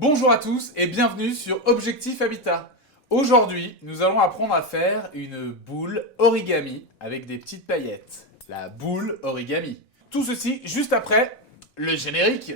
Bonjour à tous et bienvenue sur Objectif Habitat. Aujourd'hui, nous allons apprendre à faire une boule origami avec des petites paillettes. La boule origami. Tout ceci juste après le générique.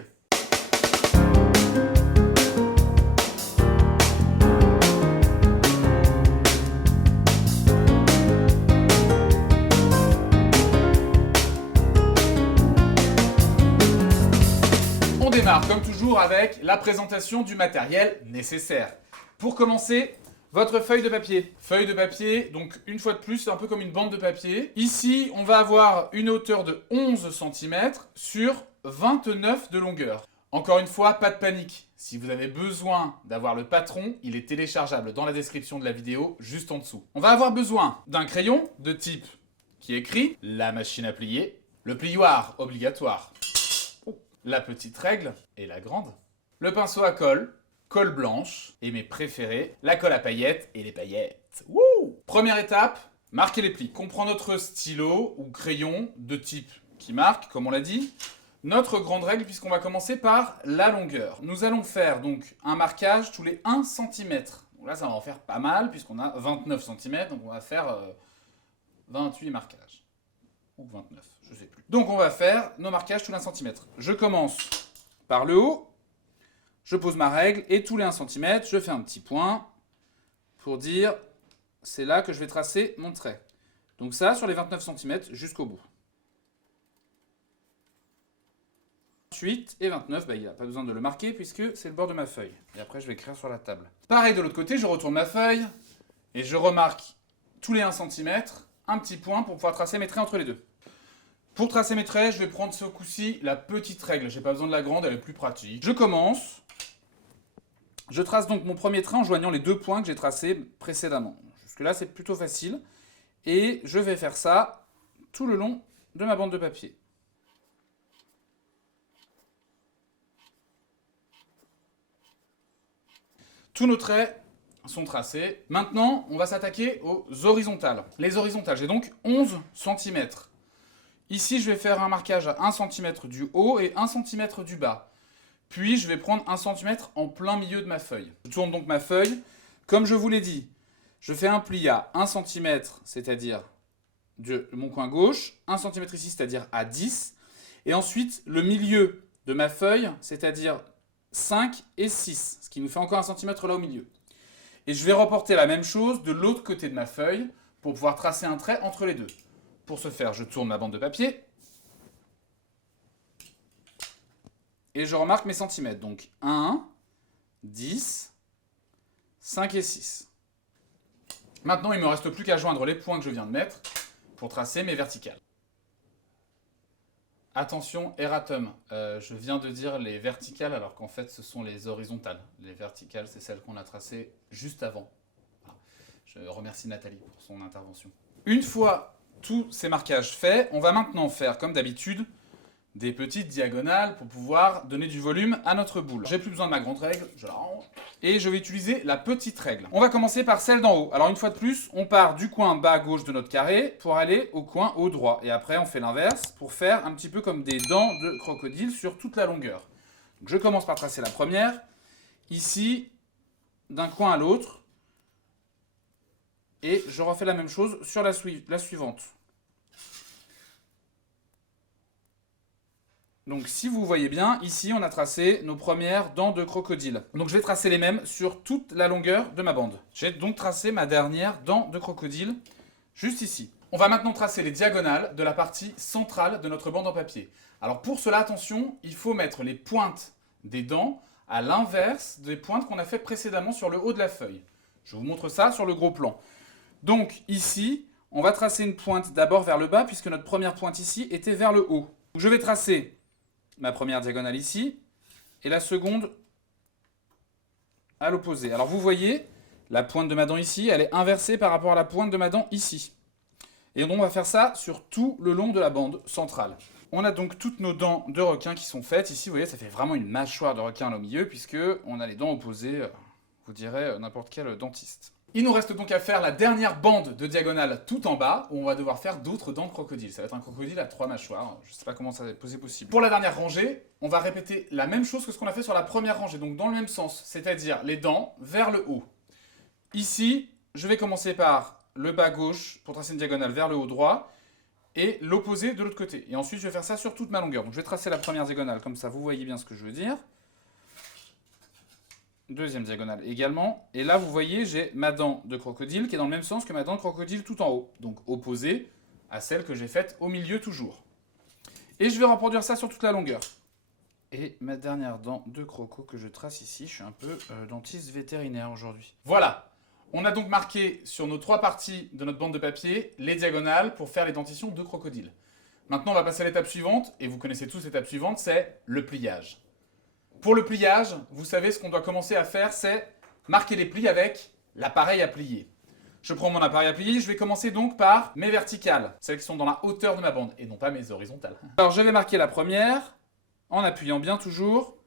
On démarre comme toujours avec la présentation du matériel nécessaire. Pour commencer, votre feuille de papier. Feuille de papier, donc une fois de plus, c'est un peu comme une bande de papier. Ici, on va avoir une hauteur de 11 cm sur 29 de longueur. Encore une fois, pas de panique. Si vous avez besoin d'avoir le patron, il est téléchargeable dans la description de la vidéo, juste en dessous. On va avoir besoin d'un crayon de type qui écrit, la machine à plier, le plioir obligatoire, la petite règle et la grande, le pinceau à colle, colle blanche et mes préférés, la colle à paillettes et les paillettes. Wouh! Première étape, marquer les plis. On prend notre stylo ou crayon de type qui marque, comme on l'a dit, notre grande règle puisqu'on va commencer par la longueur. Nous allons faire donc un marquage tous les 1 cm. Donc là, ça va en faire pas mal puisqu'on a 29 cm, donc on va faire 28 marquages. Ou 29, je sais plus. Donc on va faire nos marquages tous les 1 cm. Je commence par le haut, je pose ma règle et tous les 1 cm, je fais un petit point pour dire c'est là que je vais tracer mon trait. Donc ça sur les 29 cm jusqu'au bout. 28 et 29, il n'y a pas besoin de le marquer puisque c'est le bord de ma feuille. Et après je vais écrire sur la table. Pareil de l'autre côté, je retourne ma feuille et je remarque tous les 1 cm, un petit point pour pouvoir tracer mes traits entre les deux. Pour tracer mes traits, je vais prendre ce coup-ci la petite règle. J'ai pas besoin de la grande, elle est plus pratique. Je commence. Je trace donc mon premier trait en joignant les deux points que j'ai tracés précédemment. Jusque-là, c'est plutôt facile. Et je vais faire ça tout le long de ma bande de papier. Tous nos traits sont tracés. Maintenant, on va s'attaquer aux horizontales. Les horizontales, j'ai donc 11 cm. Ici, je vais faire un marquage à 1 cm du haut et 1 cm du bas. Puis, je vais prendre 1 cm en plein milieu de ma feuille. Je tourne donc ma feuille. Comme je vous l'ai dit, je fais un pli à 1 cm, c'est-à-dire de mon coin gauche, 1 cm ici, c'est-à-dire à 10. Et ensuite, le milieu de ma feuille, c'est-à-dire 5 et 6, ce qui nous fait encore 1 cm là au milieu. Et je vais reporter la même chose de l'autre côté de ma feuille pour pouvoir tracer un trait entre les deux. Pour ce faire, je tourne ma bande de papier et je remarque mes centimètres. Donc 1, 10, 5 et 6. Maintenant, il ne me reste plus qu'à joindre les points que je viens de mettre pour tracer mes verticales. Attention, erratum. Je viens de dire les verticales alors qu'en fait, ce sont les horizontales. Les verticales, c'est celles qu'on a tracées juste avant. Voilà. Je remercie Nathalie pour son intervention. Une fois tous ces marquages faits, on va maintenant faire, comme d'habitude, des petites diagonales pour pouvoir donner du volume à notre boule. J'ai plus besoin de ma grande règle, je la range. Et je vais utiliser la petite règle. On va commencer par celle d'en haut. Alors une fois de plus, on part du coin bas gauche de notre carré pour aller au coin haut droit. Et après, on fait l'inverse pour faire un petit peu comme des dents de crocodile sur toute la longueur. Donc, je commence par tracer la première. Ici, d'un coin à l'autre. Et je refais la même chose sur la suivante. Donc si vous voyez bien, ici on a tracé nos premières dents de crocodile. Donc je vais tracer les mêmes sur toute la longueur de ma bande. J'ai donc tracé ma dernière dent de crocodile juste ici. On va maintenant tracer les diagonales de la partie centrale de notre bande en papier. Alors pour cela, attention, il faut mettre les pointes des dents à l'inverse des pointes qu'on a fait précédemment sur le haut de la feuille. Je vous montre ça sur le gros plan. Donc ici, on va tracer une pointe d'abord vers le bas puisque notre première pointe ici était vers le haut. Donc, je vais tracer ma première diagonale ici et la seconde à l'opposé. Alors vous voyez, la pointe de ma dent ici, elle est inversée par rapport à la pointe de ma dent ici. Et donc on va faire ça sur tout le long de la bande centrale. On a donc toutes nos dents de requin qui sont faites. Ici, vous voyez, ça fait vraiment une mâchoire de requin là au milieu puisque on a les dents opposées, vous direz n'importe quel dentiste. Il nous reste donc à faire la dernière bande de diagonale tout en bas, où on va devoir faire d'autres dents de crocodile. Ça va être un crocodile à 3 mâchoires, je ne sais pas comment ça va être possible. Pour la dernière rangée, on va répéter la même chose que ce qu'on a fait sur la première rangée, donc dans le même sens, c'est-à-dire les dents vers le haut. Ici, je vais commencer par le bas gauche pour tracer une diagonale vers le haut droit, et l'opposé de l'autre côté. Et ensuite, je vais faire ça sur toute ma longueur. Donc je vais tracer la première diagonale, comme ça vous voyez bien ce que je veux dire. Deuxième diagonale également. Et là, vous voyez, j'ai ma dent de crocodile qui est dans le même sens que ma dent de crocodile tout en haut. Donc opposée à celle que j'ai faite au milieu toujours. Et je vais reproduire ça sur toute la longueur. Et ma dernière dent de croco que je trace ici. Je suis un peu dentiste vétérinaire aujourd'hui. Voilà. On a donc marqué sur nos 3 parties de notre bande de papier les diagonales pour faire les dentitions de crocodile. Maintenant, on va passer à l'étape suivante. Et vous connaissez tous l'étape suivante, c'est le pliage. Pour le pliage, vous savez ce qu'on doit commencer à faire, c'est marquer les plis avec l'appareil à plier. Je prends mon appareil à plier, je vais commencer donc par mes verticales, celles qui sont dans la hauteur de ma bande, et non pas mes horizontales. Alors je vais marquer la première, en appuyant bien toujours,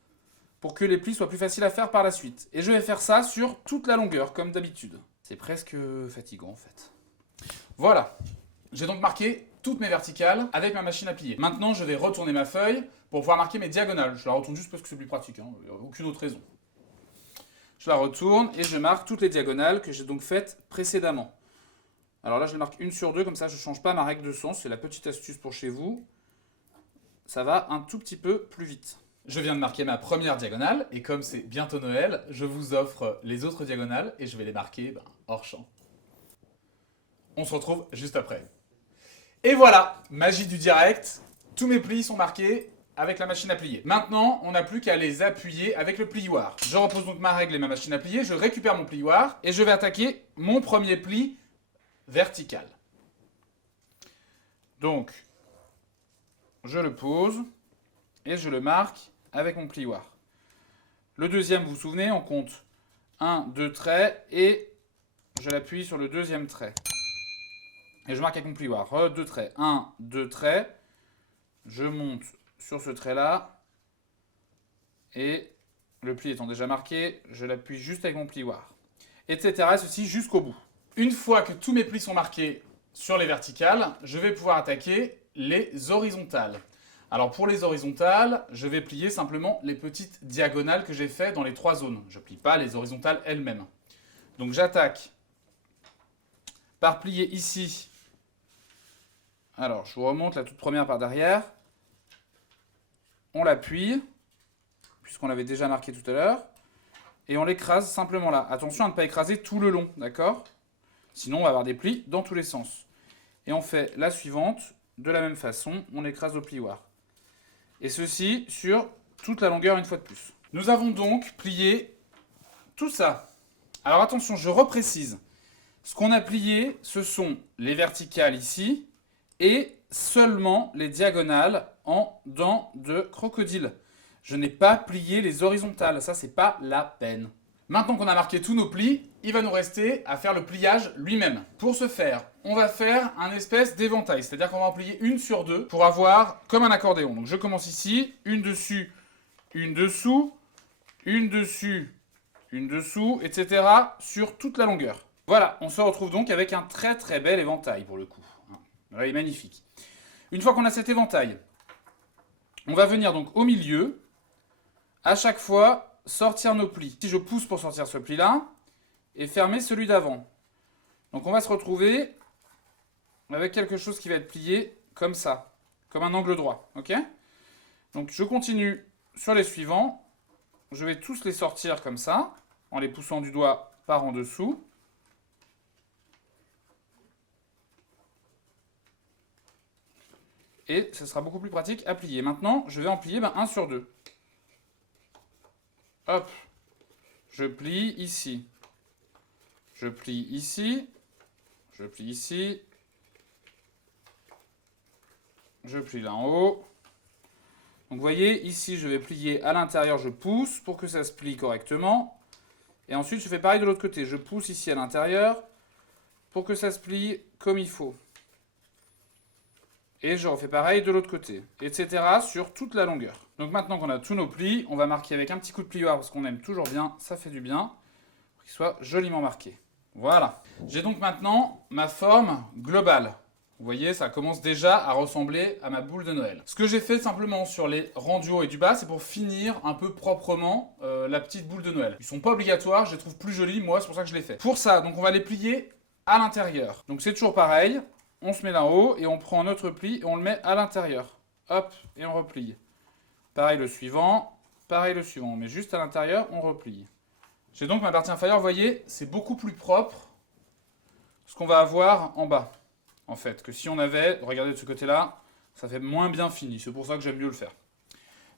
pour que les plis soient plus faciles à faire par la suite. Et je vais faire ça sur toute la longueur, comme d'habitude. C'est presque fatigant en fait. Voilà, j'ai donc marqué toutes mes verticales avec ma machine à plier. Maintenant, je vais retourner ma feuille pour pouvoir marquer mes diagonales. Je la retourne juste parce que c'est plus pratique, hein. Il n'y a aucune autre raison. Je la retourne et je marque toutes les diagonales que j'ai donc faites précédemment. Alors là, je les marque une sur deux, comme ça je ne change pas ma règle de sens. C'est la petite astuce pour chez vous. Ça va un tout petit peu plus vite. Je viens de marquer ma première diagonale, et comme c'est bientôt Noël, je vous offre les autres diagonales, et je vais les marquer hors champ. On se retrouve juste après. Et voilà, magie du direct, tous mes plis sont marqués avec la machine à plier. Maintenant, on n'a plus qu'à les appuyer avec le plioir. Je repose donc ma règle et ma machine à plier, je récupère mon plioir, et je vais attaquer mon premier pli vertical. Donc, je le pose, et je le marque avec mon plioir. Le deuxième, vous vous souvenez, on compte 1, 2 traits, et je l'appuie sur le deuxième trait. Et je marque avec mon plioir. 2 traits. 1, 2 traits. Je monte sur ce trait-là. Et le pli étant déjà marqué, je l'appuie juste avec mon plioir. Etc. Et ceci jusqu'au bout. Une fois que tous mes plis sont marqués sur les verticales, je vais pouvoir attaquer les horizontales. Alors pour les horizontales, je vais plier simplement les petites diagonales que j'ai faites dans les 3 zones. Je ne plie pas les horizontales elles-mêmes. Donc j'attaque par plier ici. Alors, je vous remonte la toute première par derrière. On l'appuie, puisqu'on l'avait déjà marqué tout à l'heure. Et on l'écrase simplement là. Attention à ne pas écraser tout le long, d'accord? Sinon, on va avoir des plis dans tous les sens. Et on fait la suivante, de la même façon, on l'écrase au plioir. Et ceci sur toute la longueur une fois de plus. Nous avons donc plié tout ça. Alors attention, je reprécise. Ce qu'on a plié, ce sont les verticales ici, et seulement les diagonales en dents de crocodile. Je n'ai pas plié les horizontales, ça c'est pas la peine. Maintenant qu'on a marqué tous nos plis, il va nous rester à faire le pliage lui-même. Pour ce faire, on va faire un espèce d'éventail, c'est-à-dire qu'on va en plier une sur deux pour avoir comme un accordéon. Donc je commence ici, une dessus, une dessous, une dessus, une dessous, etc. sur toute la longueur. Voilà, on se retrouve donc avec un très très bel éventail pour le coup. Là, il est magnifique. Une fois qu'on a cet éventail, on va venir donc au milieu, à chaque fois sortir nos plis. Si je pousse pour sortir ce pli-là, et fermer celui d'avant. Donc on va se retrouver avec quelque chose qui va être plié comme ça, comme un angle droit. Ok ? Donc je continue sur les suivants. Je vais tous les sortir comme ça, en les poussant du doigt par en dessous. Et ce sera beaucoup plus pratique à plier. Maintenant, je vais en plier 1 sur 2. Hop. Je plie ici. Je plie ici. Je plie ici. Je plie là en haut. Donc vous voyez, ici je vais plier à l'intérieur, je pousse pour que ça se plie correctement. Et ensuite je fais pareil de l'autre côté. Je pousse ici à l'intérieur pour que ça se plie comme il faut. Et je refais pareil de l'autre côté, etc. sur toute la longueur. Donc maintenant qu'on a tous nos plis, on va marquer avec un petit coup de plioir parce qu'on aime toujours bien, ça fait du bien, pour qu'ils soient joliment marqués. Voilà. J'ai donc maintenant ma forme globale. Vous voyez, ça commence déjà à ressembler à ma boule de Noël. Ce que j'ai fait simplement sur les rangs du haut et du bas, c'est pour finir un peu proprement la petite boule de Noël. Ils sont pas obligatoires, je les trouve plus jolis, moi, c'est pour ça que je les fais. Pour ça, donc on va les plier à l'intérieur. Donc c'est toujours pareil, on se met là en haut et on prend notre pli et on le met à l'intérieur. Hop, et on replie. Pareil le suivant, on met juste à l'intérieur, on replie. J'ai donc ma partie inférieure, vous voyez, c'est beaucoup plus propre ce qu'on va avoir en bas. En fait, que si on avait, regardez de ce côté-là, ça fait moins bien fini. C'est pour ça que j'aime mieux le faire.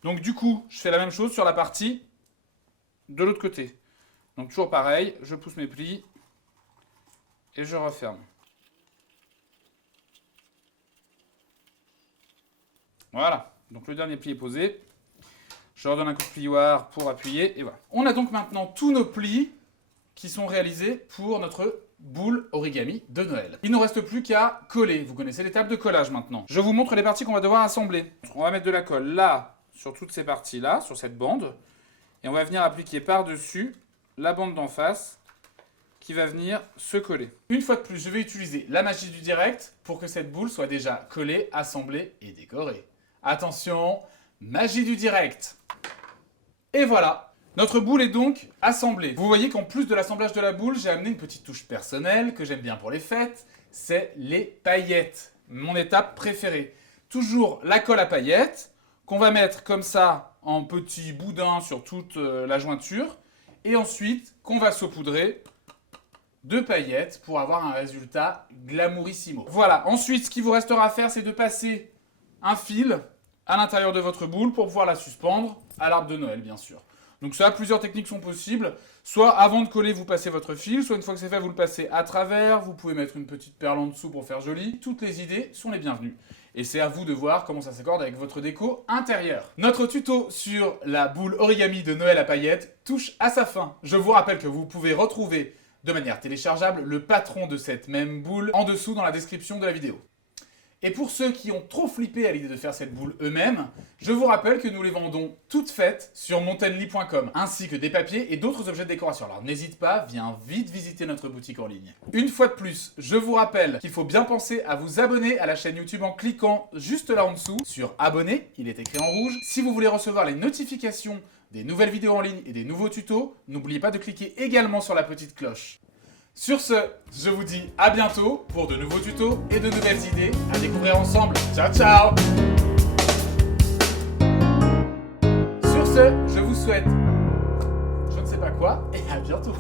Donc du coup, je fais la même chose sur la partie de l'autre côté. Donc toujours pareil, je pousse mes plis et je referme. Voilà, donc le dernier pli est posé. Je redonne un coup de plioir pour appuyer et voilà. On a donc maintenant tous nos plis qui sont réalisés pour notre boule origami de Noël. Il ne reste plus qu'à coller. Vous connaissez l'étape de collage maintenant. Je vous montre les parties qu'on va devoir assembler. On va mettre de la colle là, sur toutes ces parties-là, sur cette bande. Et on va venir appliquer par-dessus la bande d'en face qui va venir se coller. Une fois de plus, je vais utiliser la magie du direct pour que cette boule soit déjà collée, assemblée et décorée. Attention, magie du direct. Et voilà. Notre boule est donc assemblée. Vous voyez qu'en plus de l'assemblage de la boule, j'ai amené une petite touche personnelle que j'aime bien pour les fêtes, c'est les paillettes. Mon étape préférée. Toujours la colle à paillettes, qu'on va mettre comme ça en petits boudins sur toute la jointure, et ensuite qu'on va saupoudrer de paillettes pour avoir un résultat glamourissimo. Voilà, ensuite ce qu'il vous restera à faire, c'est de passer un fil à l'intérieur de votre boule pour pouvoir la suspendre à l'arbre de Noël, bien sûr. Donc ça, plusieurs techniques sont possibles. Soit avant de coller, vous passez votre fil, soit une fois que c'est fait, vous le passez à travers. Vous pouvez mettre une petite perle en dessous pour faire joli. Toutes les idées sont les bienvenues. Et c'est à vous de voir comment ça s'accorde avec votre déco intérieure. Notre tuto sur la boule origami de Noël à paillettes touche à sa fin. Je vous rappelle que vous pouvez retrouver de manière téléchargeable le patron de cette même boule en dessous dans la description de la vidéo. Et pour ceux qui ont trop flippé à l'idée de faire cette boule eux-mêmes, je vous rappelle que nous les vendons toutes faites sur montenly.com, ainsi que des papiers et d'autres objets de décoration. Alors n'hésite pas, viens vite visiter notre boutique en ligne. Une fois de plus, je vous rappelle qu'il faut bien penser à vous abonner à la chaîne YouTube en cliquant juste là en dessous sur abonner, il est écrit en rouge. Si vous voulez recevoir les notifications des nouvelles vidéos en ligne et des nouveaux tutos, n'oubliez pas de cliquer également sur la petite cloche. Sur ce, je vous dis à bientôt pour de nouveaux tutos et de nouvelles idées à découvrir ensemble. Ciao ciao! Sur ce, je vous souhaite je ne sais pas quoi et à bientôt.